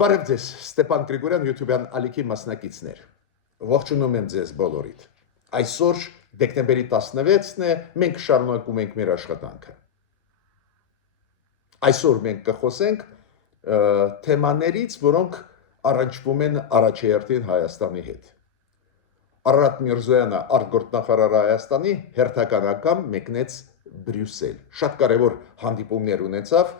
Բարև ձեզ, Ստեփան Գրիգորյան YouTube-յան ալիքի մասնակիցներ։ Ողջունում եմ ձեզ բոլորիդ։ Այսօր դեկտեմբերի 16-ն է, մենք շարունակում ենք մեր աշխատանքը։ Այսօր մենք կխոսենք թեմաներից, որոնք առնչվում են առաջերտին Հայաստանի հետ։ Արարատ Միրզոյանը, արտգործնախարար Հայաստանի, հերթական անգամ մեկնեց Բրյուսել։ Շատ կարևոր հանդիպումներ ունեցավ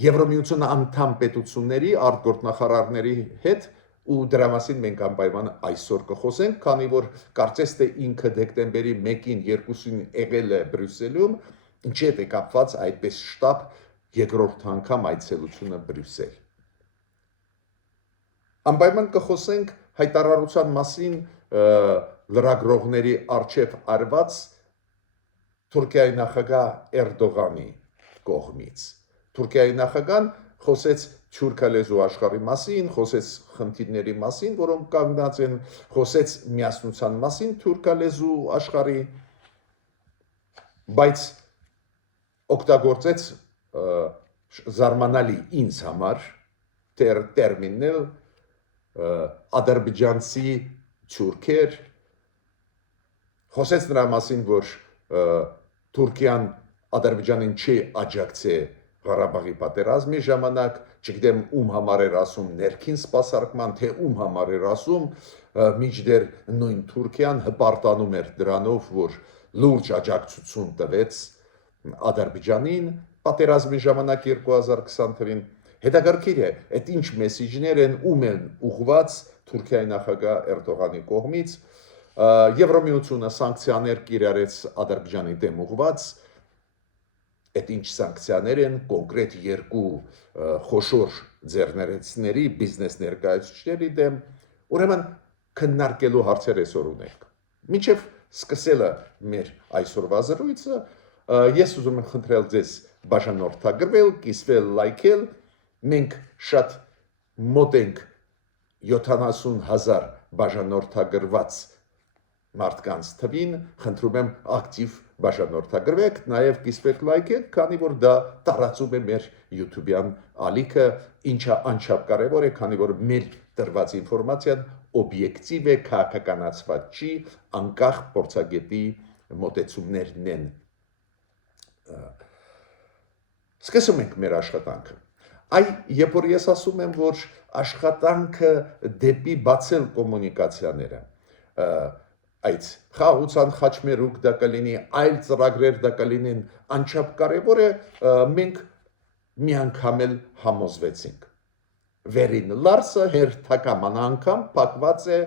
Եվրոմիությունը անդամ պետությունների արտգործնախարարների հետ ու դրա մասին մենք անպայման այսօր կխոսենք, քանի որ կարծես թե ինքը դեկտեմբերի 1-ին 2-ին եղել է Բրյուսելում, ինչի հետ է կապված այդպես շտապ երկրորդ անգամ այցելությունը Բրյուսել։ Անպայման կխոսենք հայտարարության մասին լրագրողների առջև արված Թուրքիայի նախագահ Էրդողանի կողմից։ Թուրքիայի նախագահան խոսեց թուրքալեզու աշխարհի մասին, խոսեց խնդիրների մասին, որոնք կանգնած են, խոսեց միասնության մասին թուրքալեզու աշխարհի, բայց օգտագործեց զարմանալի ինձ համար տերմիններ ադրբեջանցի թուրքեր, խոսեց նրա մասին, որ Թուրքիան Ադրբեջանին չի աջակցե Ղարաբաղի պատերազմի ժամանակ, չգիտեմ ում համար էր ասում ներքին սպասարկման, թե ում համար էր ասում, միջդեռ նույն Թուրքիան հպարտանում էր դրանով, որ լուրջ աջակցություն տվեց Ադրբեջանին պատերազմի ժամանակ 2020 թվականին։ Հետաքրքիր է, այդ ինչ մեսիջներ են ում են ուղղված Թուրքիայի նախագահ Էրդողանի կողմից, Եվրոմիությունը սանկցիաներ կիրառեց Ադրբեջանի դեմ ուղղված, այդ ինչ սանկցիաներ են կոնկրետ երկու խոշոր ձեռներեցների բիզնես ներկայացուցիչների դեմ, ուրեմն քննարկելու հարցեր այսօր ունենք։ Մինչև սկսելը մեր այսօրվա զրույցը, ես ուզում եմ խնդրել ձեզ բաժանորդագրվել, կիսվել, լայքել, մենք շատ մոտ ենք 70,000 բաժանորդագրված մարդկանց թվին, խնդրում եմ ակտիվ բաժանորդագրվեք, նաև կիսվեք լայքեք, քանի որ դա տարածում է մեր YouTube-յան ալիքը, ինչը անչափ կարևոր է, քանի որ մեր տրված ինֆորմացիան օբյեկտիվ է, քաղաքականացված չի, անկախ փորձագետի մոտեցումներն են։ Սկսում ենք մեր աշխատանքը։ Երբ որ ես ասում եմ, որ աշխատանքը դեպի բացել կոմունիկացիաները, այդ խաղաղության խաչմերուկ դա կլինի, այլ ծրագրեր դա կլինեն, անչափ կարևոր է, մենք մի անգամ էլ համոզվեցինք։ Վերին Լարսը հերթական անգամ փակված է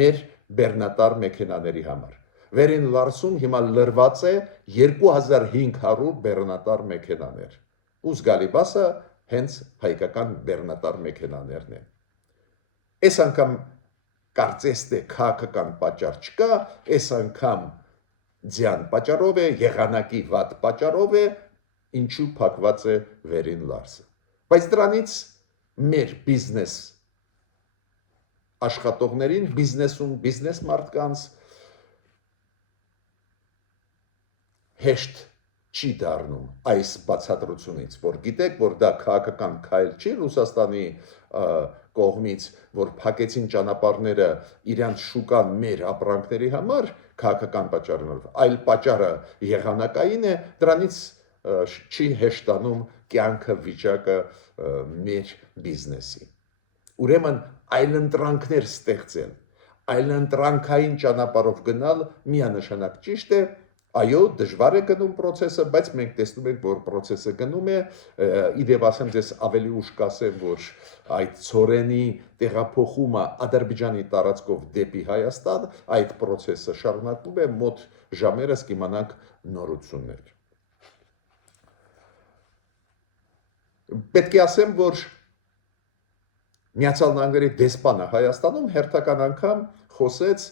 մեր բեռնատար մեքենաների համար։ Վերին Լարսում հիմա լրված է 2500 բեռնատար մեքենաներ։ Ու զգալի բասը հենց հայկական բեռնատար մեքենաներն են։ Այս անգամ կարծես թե քաղաքական պատճառ չկա, այս անգամ ձյան պատճառով է, եղանակի վատ պատճառով է, ինչու փակված է Վերին Լարսը։ Բայց դրանից մեր բիզնես աշխատողներին, բիզնեսում, բիզնես մարդկանց հեշտ չի դառնում այս բացատրությունից, որ գիտեք, որ դա քաղաքական քայլ չի Ռուսաստանի կողմից, որ փակեցին ճանապարհները իրանց շուկան մեր ապրանքների համար քաղաքական պատճառներով, այլ պատճառը եղանակային է, դրանից չի հեշտանում կյանքը վիճակը մեր բիզնեսի։ Ուրեմն այլընտրանքներ ստեղծել, այլընտրանքային ճանապարհով գնալ միանշանակ ճիշտ է, այո, դժվար է գնում process-ը, բայց մենք տեսնում ենք, որ process-ը գնում է, իդեպ ասեմ ձեզ ավելի ուշ կասեմ, որ այդ ծորենի տեղափոխումը Ադրբեջանի տարածքով դեպի Հայաստան, այդ process-ը շարունակվում է, մոտ ժամերս կիմանանք նորություններ։ Պետք է ասեմ, որ Միացյալ Նահանգների դեսպանը Հայաստանում հերթական անգամ խոսեց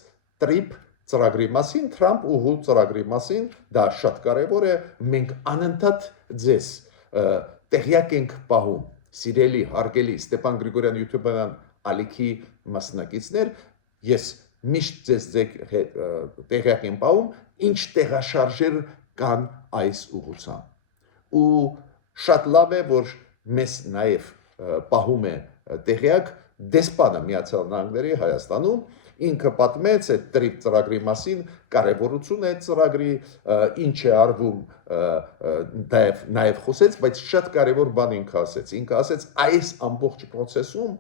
TRIP ծրագրի մասին, Թրամփ ուղու ծրագրի մասին, դա շատ կարևոր է, մենք անընդհատ ձեզ տեղյակ ենք պահում, սիրելի, հարգելի Ստեփան Գրիգորյան YouTube-յան ալիքի մասնակիցներ, ես միշտ ձեզ տեղյակ եմ պահում, ինչ տեղաշարժեր կան այս ուղղությամբ։ Ու շատ լավ է, որ մեզ նաև պահում է տեղյակ դեսպանը Միացյալ Նահանգների Հայաստանում ինքը պատմեց այդ տրիպ ծրագրի մասին, կարևորություն է ծրագրի, ինչ է արվում, նաև խոսեց, բայց շատ կարևոր բան ինքը ասեց։ Ինքը ասեց, այս ամբողջ process-ում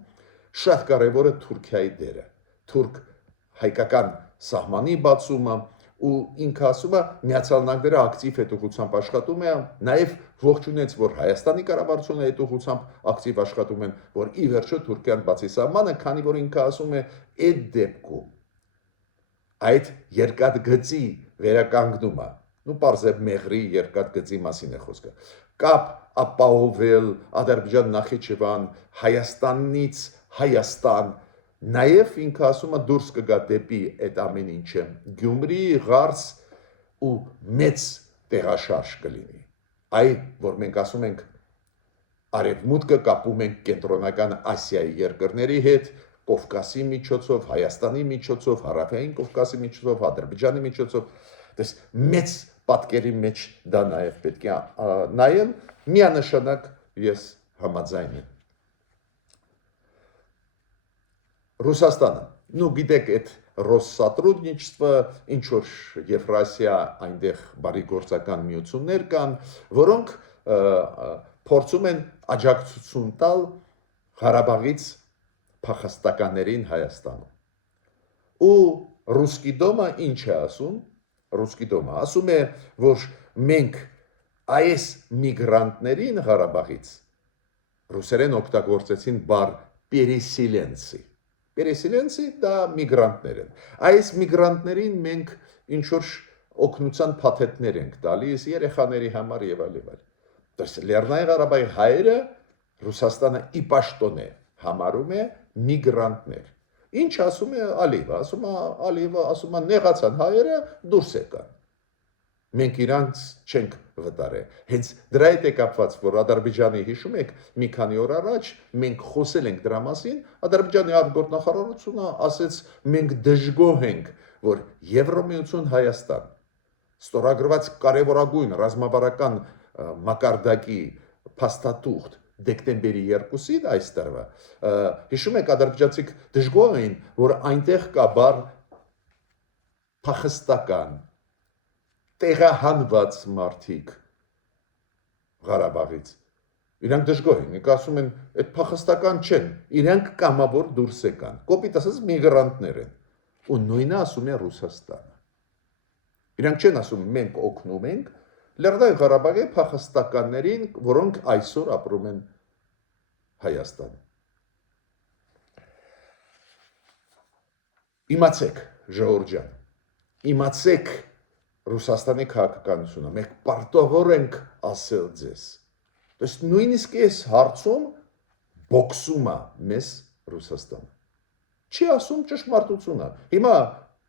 շատ կարևոր է Թուրքիայի դերը, թուրք-հայկական սահմանի բացումը, ու ինքը ասում է Միացյալ Նահանգները ակտիվ հետողությամբ աշխատում է, նաև ողջունեց, որ Հայաստանի կառավարությունը հետողությամբ ակտիվ աշխատում են, որ ի վերջո Թուրքիան բացի սահմանը, քանի որ ինքը ասում է այդ դեպքում այդ երկաթգծի վերականգնումը, պարզեպ Մեղրի երկաթգծի մասին է խոսքը, կապ ապահովել Ադրբեջան, Նախիջևան, Հայաստանից Հայաստան, նաև ինքը ասում է դուրս կգա դեպի այդ ամեն ինչը, Գյումրի, Ղարս ու մեծ տեղաշարժ կլինի, այ որ մենք ասում ենք արևմուտքը կապում ենք կենտրոնական Ասիայի երկրների հետ, Կովկասի միջոցով, Հայաստանի միջոցով, Հարավային Կովկասի միջոցով, Ադրբեջանի միջոցով, դες մեծ պատկերի մեջ դա նաև պետք է նայել, միանշանակ ես համաձայն եմ։ Ռուսաստանը, գիտեք այդ Ռոսսատրուդնիչստվը, ինչ որ Եվրասիա այնտեղ բարեգործական միություններ կան, որոնք փորձում են աջակցություն տալ Ղարաբաղից փախստականներին Հայաստանում։ Ու Ռուսկի դոմը ինչ է ասում։ Ռուսկի դոմը ասում է, որ մենք այս միգրանտներին Ղարաբաղից ռուսերեն օգտագործեցին բառ переселенцы։ Переселенцы դա միգրանտներ են։ Այս միգրանտներին մենք ինչ որ օգնության փաթեթներ ենք տալիս երեխաների համար եւ այլ։ Դες Լեռնային Ղարաբաղի հայերը Ռուսաստանը ի պաշտոնե համարում է միգրանտներ։ Ինչ ասում է Ալիևը, ասում է նեղացան հայերը դուրս եկան։ Մենք իրանց չենք վտարել։ Հենց դրա հետ է կապված, որ Ադրբեջանի հիշում եք, մի քանի օր առաջ մենք խոսել ենք դրա մասին, Ադրբեջանի արտգործնախարարությունը ասեց, մենք դժգոհ ենք, որ Եվրամիություն Հայաստան ստորագրված կարևորագույն ռազմավարական մակարդակի փաստաթուղթ դեկտեմբերի 2-ին այս տարվա, հիշում եք ադրբեջանցիք դժգոհ էին, որ այնտեղ կա բառ փախստական տեղահանված մարդիկ Ղարաբաղից։ Իրանք դժգոհ են, ինք ասում են, այդ փախստական չեն, իրանք կամավոր դուրս եկան, կոպիտ ասած միգրանտներ են, ու նույնը ասում է Ռուսաստանը։ Իրանք չեն ասում, մենք օգնում ենք Լեռնային Ղարաբաղի փախստականներին, որոնք այսօր ապրում են Հայաստանում։ Իմացեք, ժողովուրդ ջան, իմացեք Ռուսաստանի քաղաքականությունը, մենք պարտավոր ենք ասել ձեզ։ Դες նույնիսկ այս հարցում բոքսում է մեզ Ռուսաստանը։ Չի ասում ճշմարտությունը։ Հիմա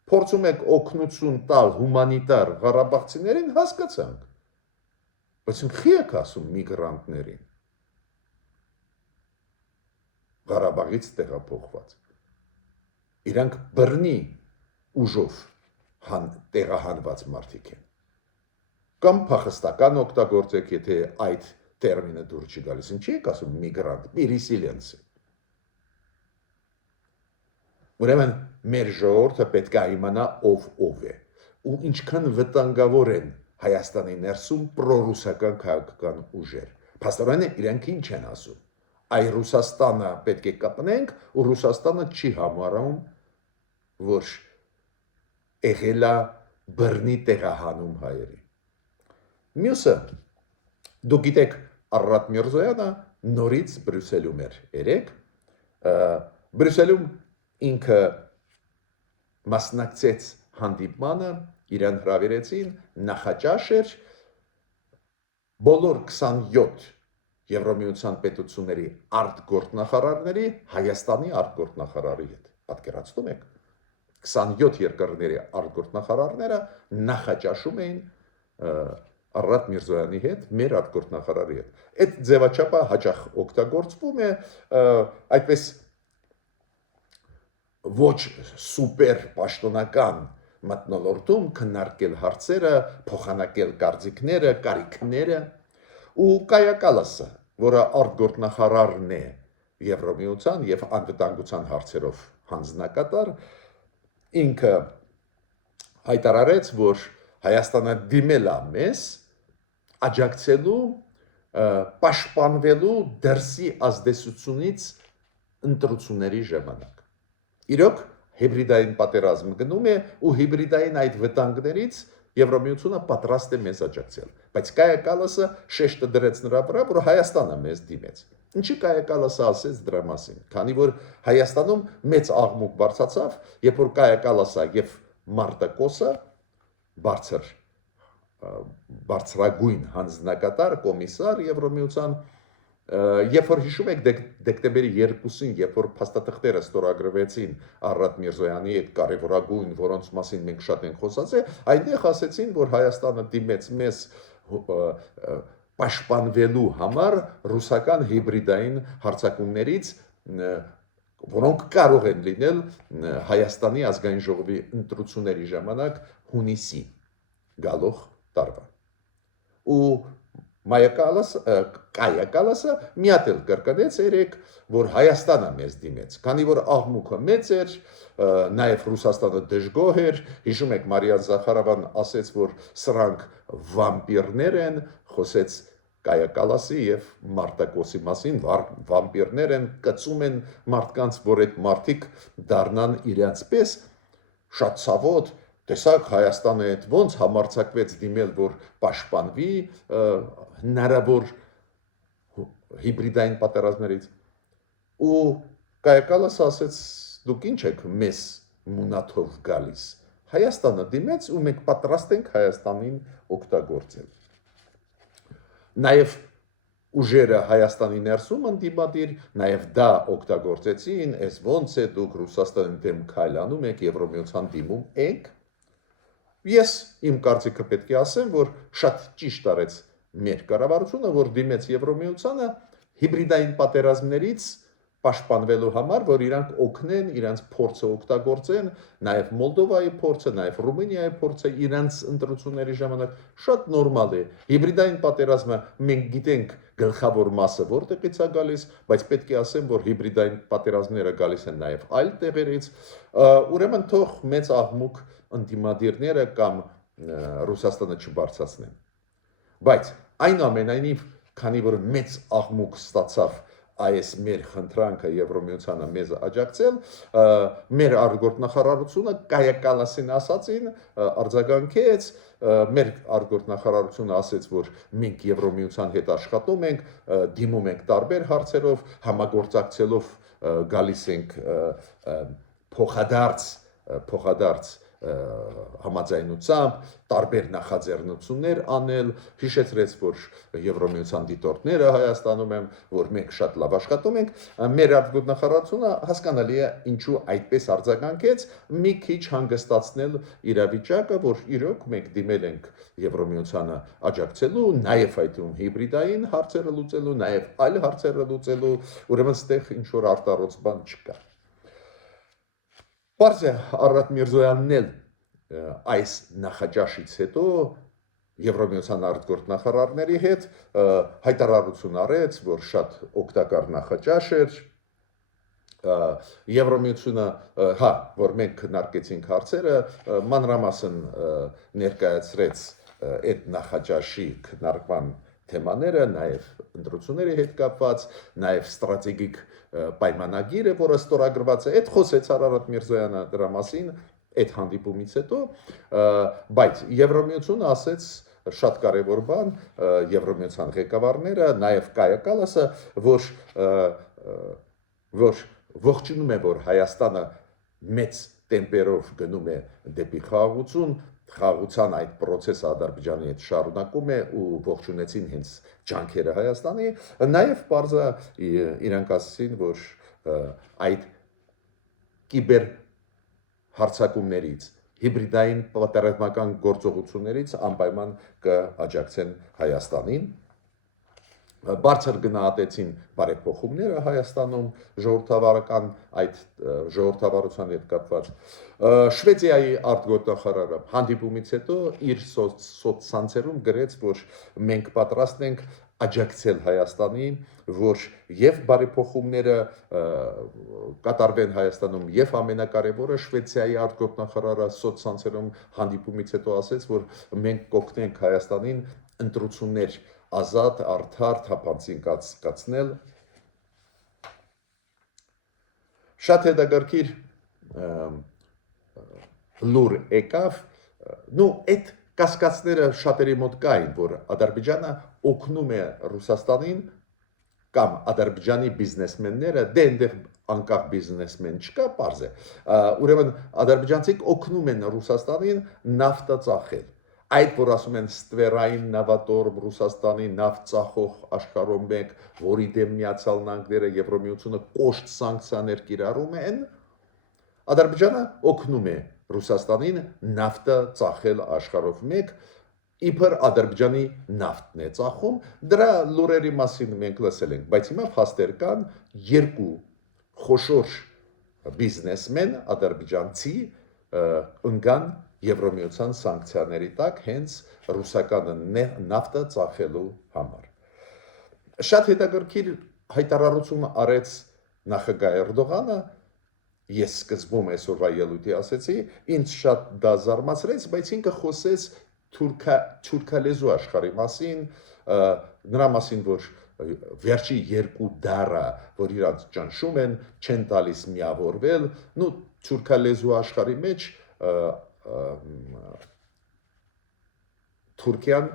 փորձում եք օգնություն տալ հումանիտար ղարաբաղցիներին, հասկացանք։ Բայց խի եք ասում միգրանտներին։ Ղարաբաղից տեղափոխված։ Իրանք բռնի ուժով տեղահանված մարդիկ են։ Կամ փախստական օգտագործեք, եթե այդ տերմինը դուր չի գալիս, ինչի եք ասում միգրանտ, переселенцы։ Ուրեմն մեր ժողովուրդը պետք է իմանա ով է ու ինչքան վտանգավոր են Հայաստանի ներսում պրոռուսական քաղաքական ուժեր։ Փաստորեն իրենք ինչ են ասում։ Այ Ռուսաստանը պետք է կապնենք, ու Ռուսաստանը չի համարում, որ եղել է բռնի տեղահանում հայերի։ Մյուսը, դուք գիտեք, Արարատ Միրզոյանը նորից Բրյուսելում էր երեկ, Բրյուսելում ինքը մասնակցեց հանդիպմանը, իրան հրավիրեցին, նախաճաշ էր, բոլոր 27 Եվրամիության պետությունների արտգործնախարարների Հայաստանի արտգործնախարարի հետ, պատկերացնում եք, 27 երկրների արտգործնախարարները նախաճաշում էին Արարատ Միրզոյանի հետ, մեր արտգործնախարարի հետ։ Այդ ձևաչափը հաճախ օգտագործվում է, այդպես ոչ սուպեր պաշտոնական մթնոլորտում քննարկել հարցերը, փոխանակել կարծիքները, կարիքները, ու Կայա Կալասը, որը արտգործնախարարն է Եվրոմիության եւ անվտանգության հարցերով հանձնակատար ինքը հայտարարեց, որ Հայաստանը դիմել է մեզ աջակցելու պաշտպանվելու դրսի ազդեցությունից ընտրությունների ժամանակ։ Իրոք հիբրիդային պատերազմ գնում է ու հիբրիդային այդ վտանգներից Եվրոմիությունը պատրաստ է մեզ աջակցել, բայց Կայա Կալասը շեշտը դրեց նրա վրա, որ Հայաստանը մեզ դիմեց։ Ինչի Կայա Կալասը ասեց դրա մասին, քանի որ Հայաստանում մեծ աղմուկ բարձրացավ, երբ որ Կայա Կալասը եւ Մարտակոսը բարձրագույն հանձնակատար կոմիսար Եվրոմիության, երբ որ հիշում եք դեկտեմբերի 2-ին, երբ որ փաստաթղթերը ստորագրվեցին Արարատ Միրզոյանի այդ կարևորագույն, որոնց մասին մենք շատ ենք խոսացել, այնտեղ ասեցին, որ Հայաստանը դիմեց մեզ պաշտպանվելու համար ռուսական հիբրիդային հարձակումներից, որոնք կարող են լինել Հայաստանի ազգային ժողովի ընտրությունների ժամանակ հունիսի գալող տարվա։ Ու Կայա Կալասը միատել կրկնեց երեք, որ Հայաստանը մեզ դիմեց, քանի որ աղմուկը մեծ էր, նաև Ռուսաստանը դժգոհ էր, հիշում եք Մարիամ Զախարովան ասեց, որ սրանք վամպիրներ են, խոսեց Կայա Կալասի եւ Մարտակոսի մասին, վամպիրներ են, կծում են մարդկանց, որ այդ մարդիկ դառնան իրենց պես, շատ ցավոտ տեսակ Հայաստանը այդ ոնց համարձակվեց դիմել, որ պաշտպանվի հնարավոր հիբրիդային պատերազմներից։ Ու Կայա Կալասը ասեց, դուք ինչ եք մեզ մունաթով գալիս։ Հայաստանը դիմեց ու մենք պատրաստ ենք Հայաստանին օգտագործել։ Նաև ուժերը Հայաստանի ներսում ընդդիմադիր, նաև դա օգտագործեցին, այս ոնց է դուք Ռուսաստանի դեմ քայլանում եք, Եվրոմիության դիմում եք։ Ես իմ կարծիքը պետք է ասեմ, որ շատ ճիշտ արեց մեր կառավարությունը, որ դիմեց Եվրոմիությանը հիբրիդային պատերազմներից պաշտպանվելու համար, որ իրանք օգնեն, իրանք փորձը օգտագործեն, նաև Մոլդովայի փորձը, նաև Ռումինիայի փորձը իրանք ընտրությունների ժամանակ շատ նորմալ է։ Հիբրիդային պատերազմը մենք գիտենք գլխավոր մասը որտեղից է գալիս, բայց պետք է ասեմ, որ հիբրիդային պատերազմները գալիս են նաև այլ տեղերից, ուրեմն թող մեծ աղմուկ ընդդիմադիրները կամ Ռուսաստանը չբարձրացնեն։ Բայց այնուամենայնիվ, քանի որ մեծ աղմուկ ստացավ այս մեր խնդրանքը Եվրոմիությանը մեզ աջակցել, մեր արտգործնախարարությունը Կայա Կալասին ասացին, արձագանքեց, մեր արտգործնախարարությունը ասեց, որ մենք Եվրոմիության հետ աշխատում ենք, դիմում ենք տարբեր հարցերով, համագործակցելով գալիս ենք փոխադարձ համաձայնությամբ տարբեր նախաձեռնություններ անել, հիշեցրեց, որ Եվրոմիության դիտորդները Հայաստանում են, որ մենք շատ լավ աշխատում ենք, մեր արտգործնախարարությունը հասկանալի է ինչու այդպես արձագանքեց, մի քիչ հանգստացնել իրավիճակը, որ իրոք մենք դիմել ենք Եվրոմիությանը աջակցելու, նաև այդում հիբրիդային հարցերը լուծելու, նաև այլ հարցերը լուծելու, ուրեմն ստեղ ինչ որ արտառոց բան չկա։ Պարզ է Արարատ Միրզոյանն էլ այս նախաճաշից հետո Եվրոմիության արտգործնախարարների հետ հայտարարություն արեց, որ շատ օգտակար նախաճաշ էր, Եվրոմիությունը, որ մենք քննարկեցինք հարցերը, մանրամասն ներկայացրեց այդ նախաճաշի քննարկման թեմաները, նաև ընտրությունների հետ կապված, նաև ստրատեգիկ պայմանագիրը, որը ստորագրված է, այդ խոսեց Արարատ Միրզոյանը դրա մասին, այդ հանդիպումից հետո, բայց Եվրոմիությունը ասեց շատ կարևոր բան, Եվրոմիության ղեկավարները, նաև Կայա Կալասը, որ ողջունում է, որ Հայաստանը մեծ տեմպերով գնում է դեպի խաղաղություն, խաղաղության այդ process-ը Ադրբեջանի հետ շարունակում է ու ողջունեցին հենց ջանքերը Հայաստանի, նաև պարզը իրանք ասեցին, որ այդ կիբեր հարձակումներից, հիբրիդային պատերազմական գործողություններից անպայման կաջակցեն Հայաստանին։ Բարձր գնահատեցին բարեփոխումները Հայաստանում ժողովրդավարական այդ ժողովրդավարության հետ կապված Շվեդիայի արտգործնախարարը հանդիպումից հետո իր սոցցանցերում գրեց, որ մենք պատրաստ ենք աջակցել Հայաստանին, որ եւ բարեփոխումները կատարվեն Հայաստանում եւ ամենակարևորը Շվեցիայի արտգործնախարարը սոցցանցերում հանդիպումից հետո ասեց, որ մենք կօգնենք Հայաստանին ընտրություններ ազատ, արդար, թափանցիկ կացնել։ Շատ հետաքրքիր լուր եկավ, այդ կասկածները շատերի մոտ կային, որ Ադրբեջանը օգնում է Ռուսաստանին կամ Ադրբեջանի բիզնեսմենները, դե այնտեղ անկախ բիզնեսմեն չկա, պարզ է։ Ուրեմն ադրբեջանցիք օգնում են Ռուսաստանին նավթը ծախել։ Այդ որ ասում են ստվերային նավատորմ Ռուսաստանի նավթ ծախող աշխարհում մեկ, որի դեմ Միացյալ Նահանգները Եվրոմիությունը կոշտ սանկցիաներ կիրառում են, Ադրբեջանը օգնում է Ռուսաստանին նավթը ծախել աշխարհով մեկ, իբր Ադրբեջանի նավթն է ծախում, դրա լուրերի մասին մենք լսել ենք, բայց հիմա փաստեր կան երկու խոշոր բիզնեսմեն ադրբեջանցի ընկան Եվրոմիության սանկցիաների տակ հենց ռուսական նավթը ծախելու համար։ Շատ հետաքրքիր հայտարարություն արեց նախագահ Էրդողանը, ես սկզբում այսօրվա ելույթի ասեցի, ինձ շատ դա զարմացրեց, բայց ինքը խոսեց թուրքալեզու աշխարհի մասին, նրա մասին, որ վերջի երկու դարը, որ իրանց ճնշում են, չեն տալիս միավորվել, թուրքալեզու աշխարհի մեջ Թուրքիան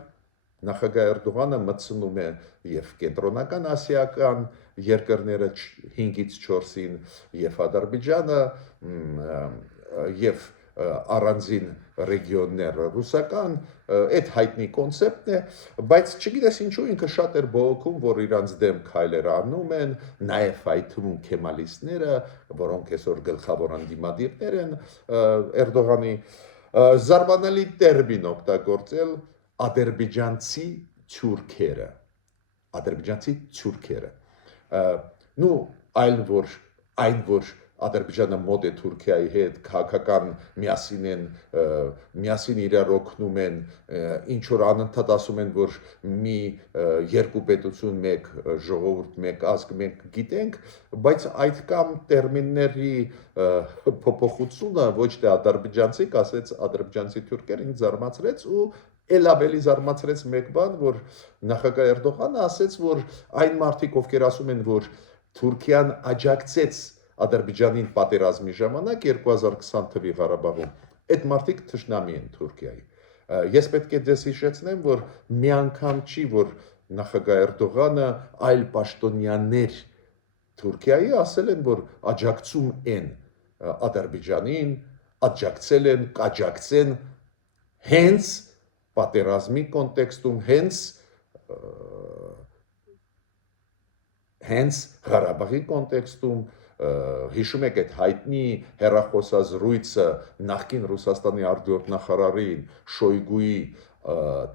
նախագահ Էրդողանը մտցնում է եւ կենտրոնական ասիական երկրները 5-ից 4-ին եւ Ադրբեջանը եւ առանձին ռեգիոնները ռուսական, այդ հայտնի կոնցեպտն է, բայց չգիտես ինչու ինքը շատ էր բողոքում, որ իրանց դեմ քայլեր անում են, նաև այդ թվում քեմալիստները, որոնք այսօր գլխավոր անդիմադիրներ են Էրդողանի, զարմանալի տերմին օգտագործել ադրբեջանցի թուրքերը, այլ որ Ադրբեջանը մոտ է Թուրքիայի հետ, քաղաքական միասին իրար օգնում են, ինչ որ անընդհատ ասում են, որ մի երկու պետություն, մեկ ժողովուրդ, մեկ ազգ մենք գիտենք, բայց այդ կամ տերմինների փոփոխությունը ոչ թե ադրբեջանցի, ասեց ադրբեջանցի թուրքեր, ինձ զարմացրեց ու էլ ավելի զարմացրեց մեկ բան, որ նախագահ Էրդողանը ասեց, որ այն մարդիկ, ովքեր ասում են, որ Թուրքիան աջակցեց Ադրբեջանին պատերազմի ժամանակ 2020 թվականի Ղարաբաղում, այդ մարդիկ թշնամի են Թուրքիայի։ Ես պետք է դες հիշեցնեմ, որ մի անգամ չի, որ նախագահ Էրդողանը այլ պաշտոնյաներ Թուրքիայի ասել են, որ աջակցում են Ադրբեջանին, աջակցել են, կաջակցեն հենց պատերազմի կոնտեքստում, հենց Ղարաբաղի կոնտեքստում, հիշում եք այդ հայտնի հեռախոսազրույցը նախկին Ռուսաստանի արտգործնախարարին Շոյգուի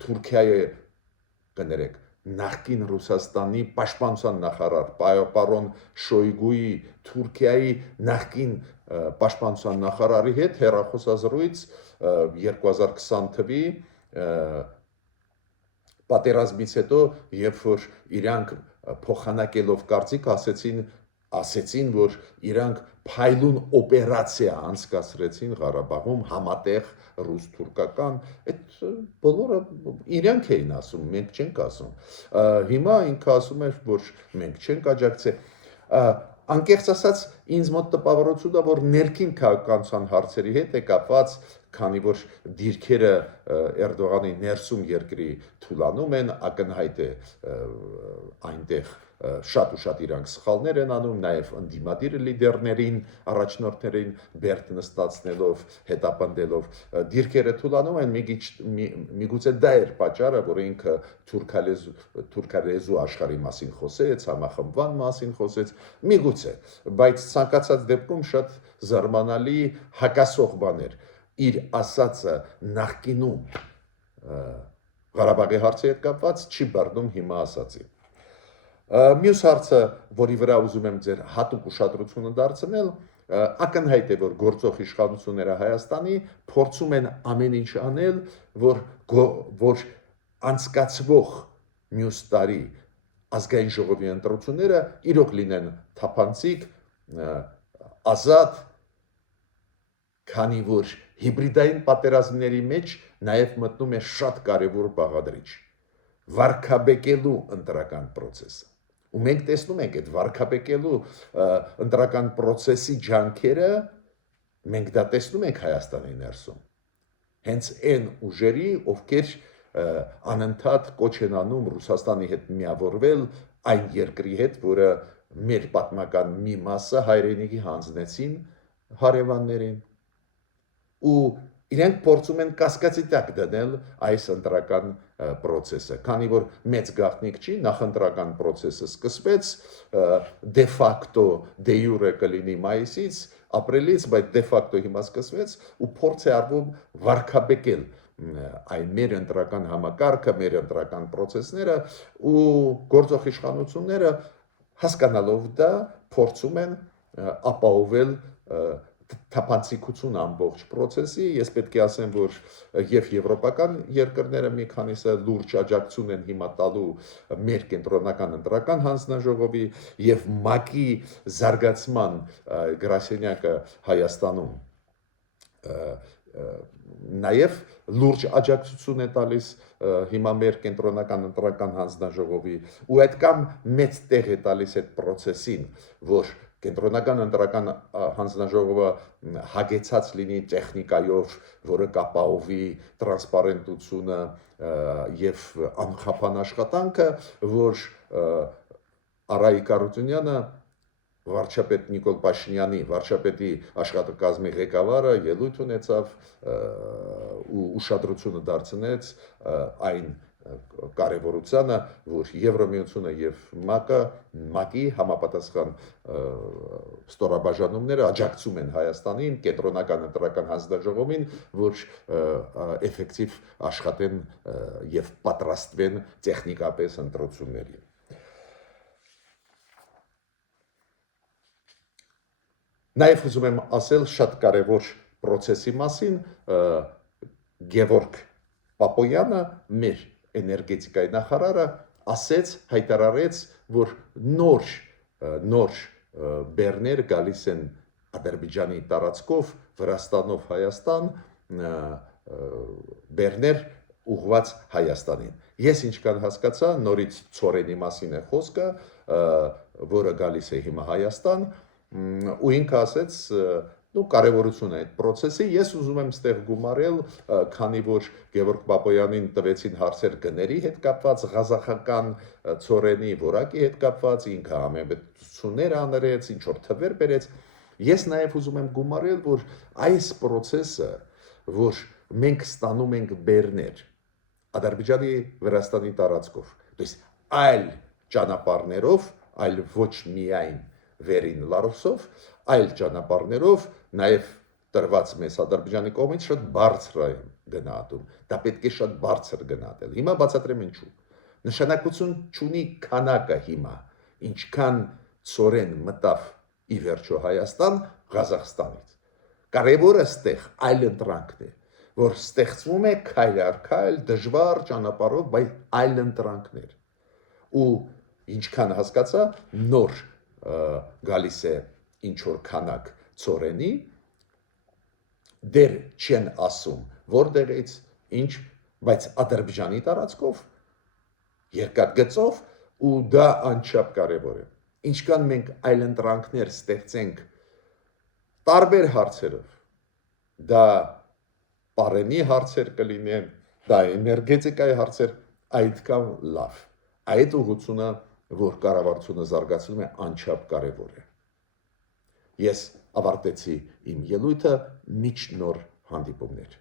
Թուրքիայի կներեք նախկին Ռուսաստանի պաշտպանության նախարար պարոն Շոյգուի Թուրքիայի նախկին պաշտպանության նախարարի հետ հեռախոսազրույց 2020 թվականի պատերազմից հետո, երբ որ իրանք փոխանակելով կարծիք ասեցին, որ իրանք փայլուն օպերացիա անցկացրեցին Ղարաբաղում համատեղ ռուս-թուրքական, այդ բոլորը իրանք էին ասում, մենք չենք ասում։ Հիմա ինքը ասում է, որ մենք չենք աջակցել։ Անկեղծ ասած, ինձ մոտ տպավորություն է, որ ներքին քաղաքականության հարցերի հետ է կապված, քանի որ դիրքերը Էրդողանի ներսում երկրի թուլանում են, ակնհայտ է այնտեղ շատ ու շատ իրանք սխալներ են անում, նաև ընդդիմադիր լիդերներին, առաջնորդներին բերդ նստացնելով, հետապնդելով, դիրքերը թուլանում են, միգուցե դա էր պատճառը, որ ինքը թուրքալեզու աշխարհի մասին խոսեց, համախմբման մասին խոսեց, միգուցե, բայց ցանկացած դեպքում շատ զարմանալի հակասող բաներ իր ասածը նախկինում Ղարաբաղի հարցի հետ կապված չի բռնում հիմա ասածի։ Մյուս հարցը, որի վրա ուզում եմ ձեր հատուկ ուշադրությունը դարձնել, ակնհայտ է, որ գործող իշխանությունները Հայաստանի փորձում են ամեն ինչ անել, որ անցկացվող մյուս տարի ազգային ժողովի ընտրությունները իրոք լինեն թափանցիկ, ազատ, քանի որ հիբրիդային պատերազմների մեջ նաև մտնում է շատ կարևոր բաղադրիչ՝ վարքաբեկելու ընտրական process-ը։ Ու մենք տեսնում ենք այդ վարքաբեկելու ընտրական process-ի ջանքերը, մենք դա տեսնում ենք Հայաստանի ներսում։ Հենց այն ուժերի, ովքեր անընդհատ կոչ են անում Ռուսաստանի հետ միավորվել այն երկրի հետ, որը մեր պատմական մի մասը հայրենիքի հանձնեցին հարևաններին, ու իրենք փորձում են կասկածի տակ դնել այս ընտրական process-ը, քանի որ մեծ գաղտնիք չի, նախընտրական process-ը սկսվեց de facto de jure կլինի մայիսից, ապրիլից, բայց de facto հիմա սկսվեց ու փորձ է արվում վարքաբեկել այն մեր ընտրական համակարգը, մեր ընտրական process-ները ու գործող իշխանությունները հասկանալով դա փորձում են ապահովել թափանցիկություն ամբողջ process-ի, ես պետք է ասեմ, որ եւ եվրոպական երկրները մի քանիսը լուրջ աջակցություն են հիմա տալու մեր կենտրոնական ընտրական հանձնաժողովի եւ ՄԱԿ-ի զարգացման գրասենյակը Հայաստանում նաեւ լուրջ աջակցություն է տալիս հիմա մեր կենտրոնական ընտրական հանձնաժողովի ու այդքան մեծ տեղ է տալիս այդ process-ին, որ կենտրոնական ընտրական հանձնաժողովը հագեցած լինի տեխնիկայով, որը կապահովի տրանսպարենտությունը եւ անխափան աշխատանքը, որ Արայիկ Արությունյանը վարչապետ Նիկոլ Փաշինյանի վարչապետի աշխատակազմի ղեկավարը ելույթ ունեցավ ու ուշադրությունը դարձնեց այն կարևորությանը, որ Եվրամիությունը եւ ՄԱԿ-ի համապատասխան ստորաբաժանումները աջակցում են Հայաստանին, կենտրոնական ընտրական հանձնաժողովին, որ էֆեկտիվ աշխատեն եւ պատրաստվեն տեխնիկապես ընտրություններին։ Նաև ուզում եմ ասել շատ կարևոր process-ի մասին, Գևորգ Պապոյանը, մեր էներգետիկայի նախարարը, ասեց, հայտարարեց, որ նոր բեռներ գալիս են Ադրբեջանի տարածքով, Վրաստանով Հայաստան, բեռներ ուղղված Հայաստանին։ Ես ինչքան հասկացա, նորից ծորենի մասին է խոսքը, որը գալիս է հիմա Հայաստան, ու ինքը ասեց, կարևորություն է այդ process-ի, ես ուզում եմ ստեղ գումարել, քանի որ Գևորգ Պապոյանին տվեցին հարցեր գների հետ կապված, ղազախական ծորենի որակի հետ կապված, ինքը համեմատություններ աներեց, ինչ որ թվեր բերեց, ես նաև ուզում եմ գումարել, որ այս process-ը, որ մենք ստանում ենք բեռներ Ադրբեջանի Վրաստանի տարածքով, այլ ճանապարհներով, այլ ոչ միայն վերին լարուսով, այլ ճանապարհներով նաև տրված մեզ Ադրբեջանի կողմից շատ բարձր է գնահատում, դա պետք է շատ բարձր գնահատել։ Հիմա բացատրեմ ինչու։ Նշանակություն չունի քանակը հիմա, ինչքան ծորեն մտավ ի վերջո Հայաստան Ղազախստանից։ Կարևորը ստեղ այլ ընտրանքն է, որ ստեղծվում է քայլ առ քայլ դժվար ճանապարհով, բայց այլ ընտրանքներ։ Ու ինչքան հասկացա, նոր գալիս է ինչ որ քանակ ծորենի, դեր չեն ասում որտեղից, ինչ, բայց Ադրբեջանի տարածքով, երկաթգծով ու դա անչափ կարևոր է։ Ինչքան մենք այլ ընտրանքներ ստեղծենք տարբեր հարցերով, դա պարենի հարցեր կլինեն, դա էներգետիկայի հարցեր, այդքան լավ։ Այդ ուղղությունը, որ կառավարությունը զարգացնում է, անչափ կարևոր է։ Ես ավարտեցի իմ ելույթը, միջ նոր հանդիպումներ։